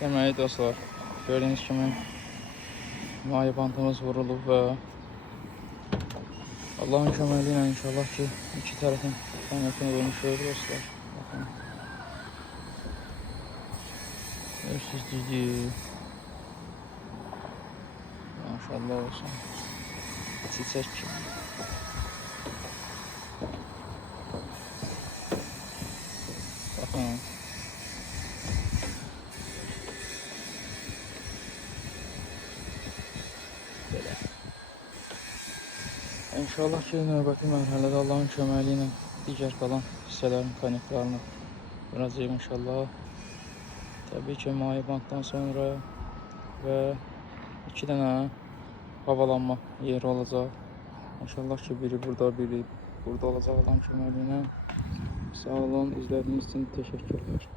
Deməli dostlar, gördüyünüz kimi maye bantımız vurulub və Allahın köməyi ilə inşallah ki, iki tərəfin qaynatını qoymuşuq dostlar. Baxın. Görürsünüz düzgün. Maşallah olsun. Çiçək kimi. Baxın. Belə. İnşallah ki, növbəti mərhələdə Allahın köməyi ilə digər qalan hissələrin konnektlarını vuracağıq inşallah. Təbii ki, maye bantdan sonra və 2 dənə havalanma yeri olacaq. İnşallah ki, biri burada, biri burada olacaq Allahın köməyi ilə. Sağ olun, izlədiyiniz üçün təşəkkürlər.